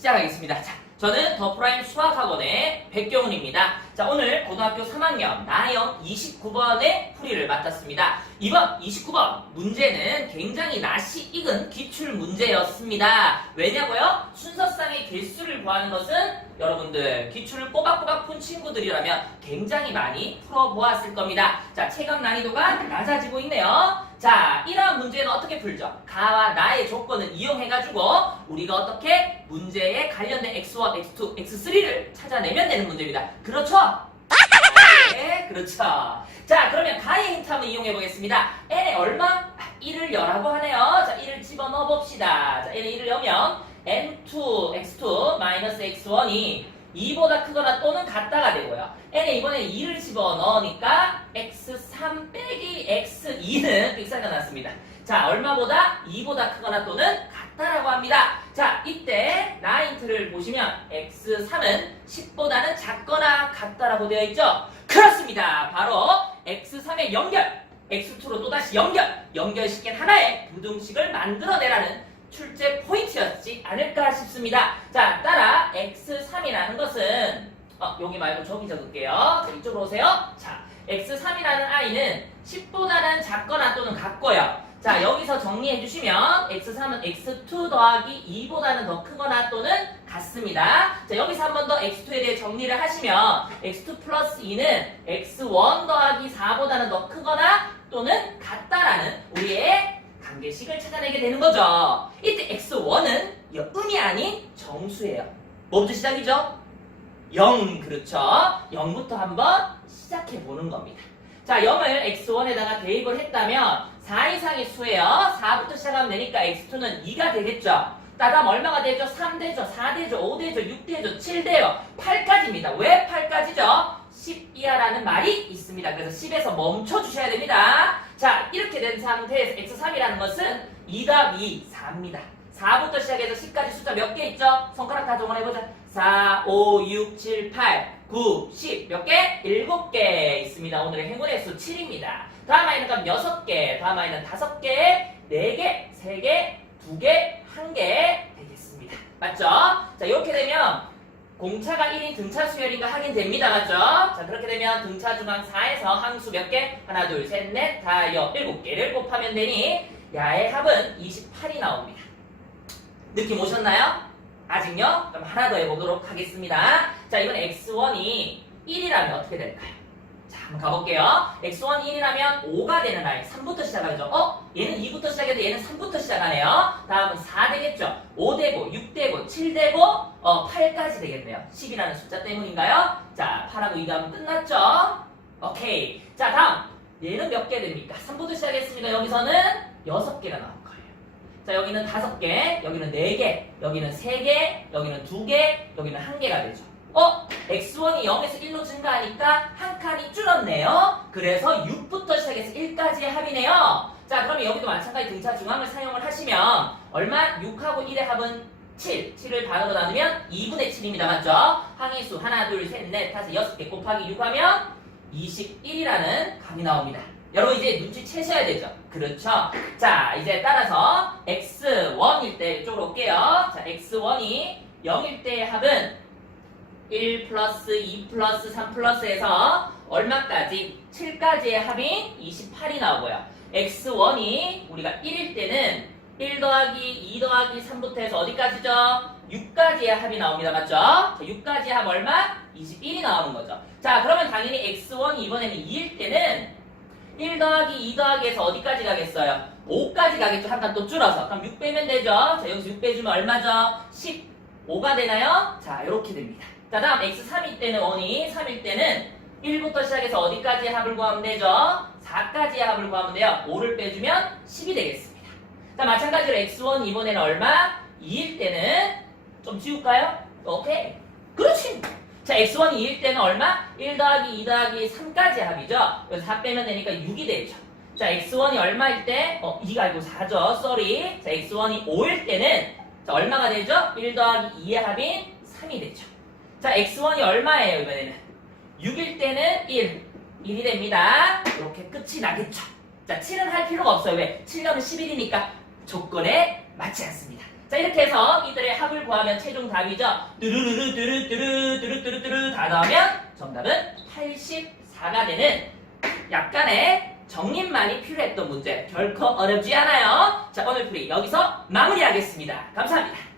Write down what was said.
시작하겠습니다. 자, 저는 더 프라임 수학학원의 백경훈입니다. 자, 오늘 고등학교 3학년 나영 29번의 풀이를 맡았습니다. 이번 29번 문제는 굉장히 낯이 익은 기출 문제였습니다. 왜냐고요? 순서상의 개수를 구하는 것은 여러분들 기출을 꼬박꼬박 푼 친구들이라면 굉장히 많이 풀어보았을 겁니다. 자, 체감 난이도가 낮아지고 있네요. 자, 이러한 문제는 어떻게 풀죠? 가와 나의 조건을 이용해가지고 우리가 어떻게 문제에 관련된 x1, x2, x3를 찾아내면 되는 문제입니다. 그렇죠? 네, 그렇죠. 자, 그러면 가의 힌트 한번 이용해 보겠습니다. n에 얼마? 1을 여라고 하네요. 자, 1을 집어넣어 봅시다. 자, n에 1을 여면 n2, x2, 마이너스 x1이 2보다 크거나 또는 같다가 되고요. n에 이번에 2를 집어넣으니까 x3 빼기 x2는 빅사가 났습니다. 자, 얼마보다 2보다 크거나 또는 같다라고 합니다. 자, 이때 나인트를 보시면 x3은 10보다는 작거나 같다라고 되어 있죠? 그렇습니다. 바로 x3의 연결, x2로 또다시 연결, 연결시킨 하나의 부등식을 만들어내라는 출제 포인트였지 않을까 싶습니다. 자, 따라 x3이라는 것은 어, 여기 말고 저기 적을게요. 자, 이쪽으로 오세요. 자, x3이라는 i는 10보다는 작거나 또는 같고요. 자, 여기서 정리해 주시면 x3은 x2 더하기 2보다는 더 크거나 또는 같습니다. 자, 여기서 한 번 더 x2에 대해 정리를 하시면 x2 플러스 2는 x1 더하기 4보다는 더 크거나 또는 같다라는 우리의 관계식을 찾아내게 되는 거죠. 이때 x1은 음이 아닌 정수예요. 뭐부터 시작이죠? 0, 그렇죠. 0부터 한번 시작해 보는 겁니다. 자, 0을 x1에다가 대입을 했다면 4 이상의 수예요. 4부터 시작하면 되니까 x2는 2가 되겠죠. 따라면 얼마가 되죠? 3되죠, 4되죠, 5되죠, 6되죠, 7되요, 8까지입니다. 왜 8까지죠? 10 이하라는 말이 있습니다. 그래서 10에서 멈춰 주셔야 됩니다. 자, 이렇게 된 상태에서 x3이라는 것은 2 더하기 4입니다. 4부터 시작해서 10까지 숫자 몇 개 있죠? 손가락 다 동원해보자. 4, 5, 6, 7, 8, 9, 10. 몇 개? 7개 있습니다. 오늘의 행운의 수 7입니다. 다음 아이는 그럼 6개, 다음 아이는 5개, 4개, 3개, 2개, 1개 되겠습니다. 맞죠? 자, 이렇게 되면 공차가 1인 등차 수열인가 확인됩니다. 맞죠? 자, 그렇게 되면 등차 중앙 4에서 항수 몇 개? 하나, 둘, 셋, 넷, 다, 여, 7개를 곱하면 되니 야의 합은 28이 나옵니다. 느낌 오셨나요? 아직요? 그럼 하나 더 해보도록 하겠습니다. 자, 이번 x1이 1이라면 어떻게 될까요? 자, 한번 가볼게요. x1 1이라면 5가 되는 아이 3부터 시작하죠. 어? 얘는 2부터 시작해도 얘는 3부터 시작하네요. 다음은 4 되겠죠. 5 되고 6 되고 7 되고 어, 8까지 되겠네요. 10이라는 숫자 때문인가요? 자, 8하고 2가 하면 끝났죠? 오케이. 자, 다음. 얘는 몇 개 됩니까? 3부터 시작했으니까 여기서는 6개가 나올 거예요. 자, 여기는 5개, 여기는 4개, 여기는 3개, 여기는 2개, 여기는 1개가 되죠. 어? x1이 0에서 1로 증가하니까 한 칸이 줄었네요. 그래서 6부터 시작해서 1까지의 합이네요. 자, 그러면 여기도 마찬가지 등차 중앙을 사용을 하시면 얼마? 6하고 1의 합은 7. 7을 반으로 나누면 2분의 7입니다. 맞죠? 항의수 하나, 둘, 셋, 넷, 다섯, 여섯 개 곱하기 6 하면 21이라는 값이 나옵니다. 여러분 이제 눈치 채셔야 되죠? 그렇죠? 자, 이제 따라서 x1일 때 이쪽으로 올게요. 자, x1이 0일 때의 합은 1 플러스 2 플러스 3 플러스에서 얼마까지? 7까지의 합인 28이 나오고요. x1이 우리가 1일 때는 1 더하기 2 더하기 3부터 해서 어디까지죠? 6까지의 합이 나옵니다. 맞죠? 자, 6까지의 합 얼마? 21이 나오는 거죠. 자, 그러면 당연히 x1이 이번에는 2일 때는 1 더하기 2 더하기 해서 어디까지 가겠어요? 5까지 가겠죠. 한 칸 또 줄어서. 그럼 6 빼면 되죠. 자, 여기서 6 빼주면 얼마죠? 15가 되나요? 자, 이렇게 됩니다. 자, 다음 x3일 때는 원이 3일 때는 1부터 시작해서 어디까지의 합을 구하면 되죠? 4까지의 합을 구하면 돼요. 5를 빼주면 10이 되겠습니다. 자, 마찬가지로 x1 이번에는 얼마? 2일 때는 좀 지울까요? 오케이. 자, x1이 2일 때는 얼마? 1 더하기 2 더하기 3까지 합이죠. 그래서 4 빼면 되니까 6이 되죠. 자, x1이 얼마일 때? 어, 2가 아니고 4죠. 쏘리. 자, x1이 5일 때는 자, 얼마가 되죠? 1 더하기 2의 합인 3이 되죠. 자, x1이 얼마예요, 이번에는? 6일 때는 1. 1이 됩니다. 이렇게 끝이 나겠죠. 자, 7은 할 필요가 없어요. 왜? 7년은 11이니까 조건에 맞지 않습니다. 자, 이렇게 해서 이들의 합을 구하면 최종 답이죠. 뚜루 다 넣으면 정답은 84가 되는 약간의 정립만이 필요했던 문제. 결코 어렵지 않아요. 자, 오늘 풀이 여기서 마무리하겠습니다. 감사합니다.